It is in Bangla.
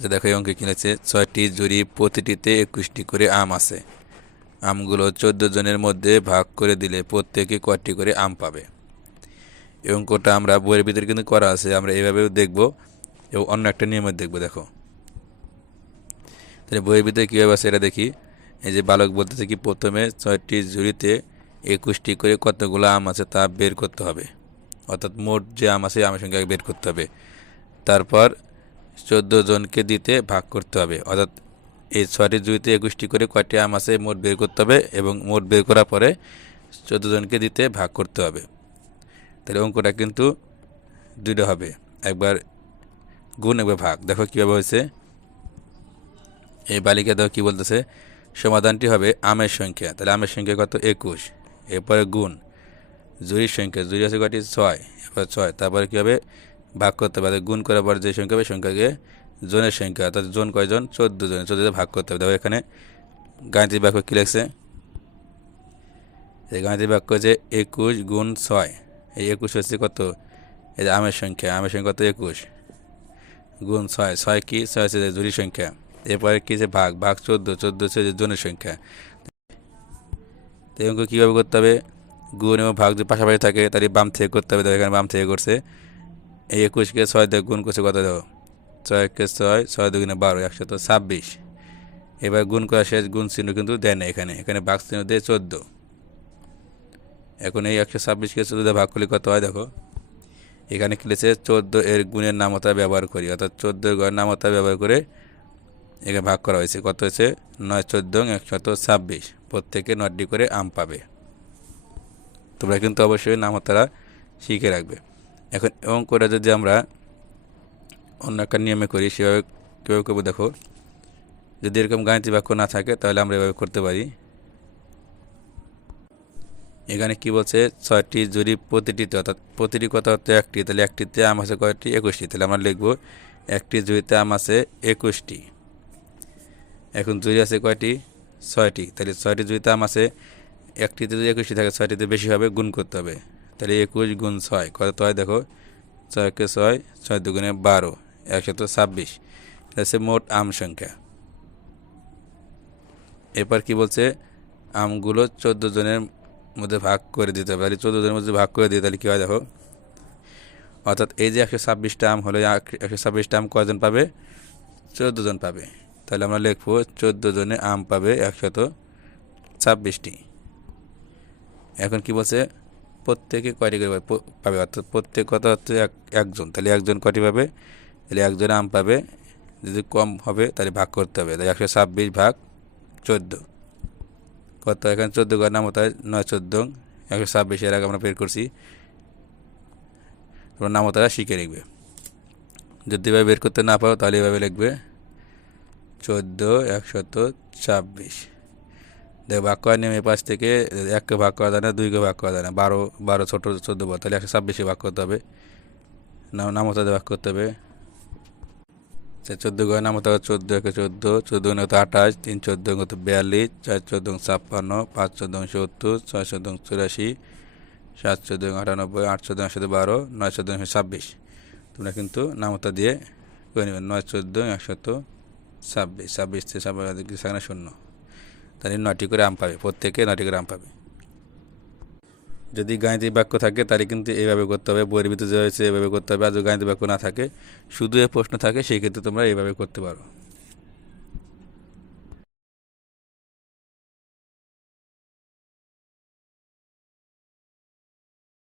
যে দেখো, এই অঙ্কে কিনেছে ছয়টি জুড়ি প্রতিটিতে একুশটি করে আম আছে। আমগুলো চোদ্দ জনের মধ্যে ভাগ করে দিলে প্রত্যেকে কয়টি করে আম পাবে? এই অঙ্কটা আমরা বইয়ের ভিতরে কিন্তু করা আছে, আমরা এইভাবেও দেখব এবং অন্য একটা নিয়মে দেখব, দেখো। তাহলে বইয়ের ভিতরে কীভাবে আছে এটা দেখি। এই যে বালক বলতেছে কি, প্রথমে ছয়টি ঝুড়িতে একুশটি করে কতগুলো আম আছে তা বের করতে হবে। অর্থাৎ মোট যে আম আছে আমের সংখ্যা বের করতে হবে। তারপর চোদ্দ জনকে দিতে ভাগ করতে হবে। অর্থাৎ এই ছয়টি জুড়িতে একুশটি করে কয়টি আম আছে মোট বের করতে হবে এবং মোট বের করার পরে চোদ্দ জনকে দিতে ভাগ করতে হবে। তাহলে অঙ্কটা কিন্তু দুইটা হবে। একবার গুণ, একবার ভাগ। দেখো কীভাবে হয়েছে। এই বালিকা দেখো কী বলতেছে? সমাধানটি হবে আমের সংখ্যা। তাহলে আমের সংখ্যা কত? একুশ। এরপরে গুণ। জুরির সংখ্যা। জুরি আছে কয়টি? ছয়। এরপর ছয়। তারপরে কী হবে? ভাগ করতে হবে গুণ করার পর যে সংখ্যা হবে সংখ্যাকে জনের সংখ্যা, অর্থাৎ জন কয়জন চোদ্দ জন। চোদ্দ ভাগ করতে হবে। দেখো এখানে গাণিতিক বাক্য কী লাগছে এই গাণিতিক বাক্য যে একুশ গুণ ছয়, এই একুশ হচ্ছে কত? এই যে আমের সংখ্যা আমের সংখ্যা কত? একুশ। গুণ ছয়। ছয় কি? ছয় হচ্ছে জুরির সংখ্যা। এরপরে কী যে ভাগ। ভাগ চোদ্দ। চোদ্দ হচ্ছে জনের সংখ্যা। তো এগুলো কীভাবে করতে হবে? গুণ এবং ভাগ যদি পাশাপাশি থাকে তাহলে বাম থেকে করতে হবে। এখানে বাম থেকে করছে। এই একুশকে ছয় দিয়ে গুণ করছে কত দেখো? ছয়কে ছয় ছয় দুগুণে বারো, একশত ছাব্বিশ। এবার গুণ করা শেষ, গুণ চিহ্ন কিন্তু দেয় না এখানে। এখানে ভাগ চিহ্ন দেয় চোদ্দ। এখন এই একশো ছাব্বিশকে চোদ্দ ভাগ করলে কত হয় দেখো? এখানে কি লিখেছে? চোদ্দ এর গুণের নামতা ব্যবহার করি। অর্থাৎ চোদ্দ এর নামতা ব্যবহার করে এখানে ভাগ করা হয়েছে। কত হয়েছে? নয় চোদ্দ একশত ছাব্বিশ। প্রত্যেকে নয়টি করে আম পাবে। তোমরা কিন্তু অবশ্যই নামতারা শিখে রাখবে। এখন এবং করে যদি আমরা অন্য একটা নিয়মে করি, সেভাবে কীভাবে করব দেখো? যদি এরকম গাণিতিক বাক্য না থাকে, তাহলে আমরা এভাবে করতে পারি। এখানে কি বলছে? ছয়টি জরিপ প্রতিটিতে অর্থাৎ প্রতিটি কথা হচ্ছে একটি, তাহলে একটিতে আম আছে কয়টি? একুশটি। তাহলে আমরা লিখব, একটি জুড়িতে আম আছে একুশটি। এখন জুড়ি আছে কয়টি? ছয়টি। তাহলে ছয়টি জুড়িতে আম আছে, একটিতে যদি একুশটি থাকে, ছয়টিতে বেশি হবে, গুণ করতে হবে। তাহলে একুশ গুণ ছয়, কত হয় দেখো? ছয়কে ছয় ছয় দুগুণে বারো, একশত ছাব্বিশ। হচ্ছে মোট আম সংখ্যা। এরপর কি বলছে? আমগুলো চোদ্দ জনের মধ্যে ভাগ করে দিতে হবে। তাহলে চোদ্দ জনের মধ্যে ভাগ করে দিই, তাহলে কী হয় দেখো? অর্থাৎ এই যে একশো ছাব্বিশটা আম হলো একশো ছাব্বিশটা আম কয়জন পাবে? চোদ্দ জন পাবে। তাহলে আমরা লিখব, চোদ্দ জনে আম পাবে একশত ছাব্বিশটি। এখন কি বলছে? প্রত্যেকে কয়টি করে পাবে? অর্থাৎ প্রত্যেক কথা হচ্ছে এক একজন। তাহলে একজন কয়টি পাবে? তাহলে একজন আম পাবে। যদি কম হবে, তাহলে ভাগ করতে হবে। তাহলে একশো ছাব্বিশ ভাগ চোদ্দ। কত? এখানে চোদ্দ করার নাম হতো নয় চোদ্দ। একশো ছাব্বিশ, এর আগে আমরা বের করছি। তোমার নাম তারা শিখে রাখবে যদি এভাবে বের করতে না পারো, তাহলে এভাবে লিখবে। চোদ্দ, একশত ছাব্বিশ। দেখ ভাগ করার নিয়ম এই পাশ থেকে এককে ভাগ করা যায় না দুইকে ভাগ করা যায় না বারো বারো ছোটো চোদ্দ বড় তাহলে একশো ছাব্বিশে ভাগ করতে হবে নাম নামতাতে ভাগ করতে হবে চোদ্দ গয় নামতা চোদ্দ একে চোদ্দ চোদ্দ গত আঠাশ তিন চোদ্দ গত বিয়াল্লিশ চার চোদ্দ ছাপ্পান্ন পাঁচ চোদ্দ সত্তর ছয় চোদ্দ চুরাশি সাত চোদ্দ আটানব্বই আট চোদ্দ একশো বারো নয় চোদ্দ একশো ছাব্বিশ তোমরা কিন্তু নামতা দিয়ে করে নেবেন নয় চোদ্দ একশত ছাব্বিশ ছাব্বিশ থেকে ছাব্বিশ শূন্য তাহলে নয়টি করে আম পাবে, প্রত্যেকে নয়টি করে আম পাবে। যদি গাণিতিক বাক্য থাকে, তাহলে কিন্তু এইভাবে করতে হবে, বইয়ের ভিতরে যে হয়েছে এভাবে করতে হবে, আর যদি গাণিতিক বাক্য না থাকে, শুধু এ প্রশ্ন থাকে, সেই ক্ষেত্রে তোমরা এইভাবে করতে পারো।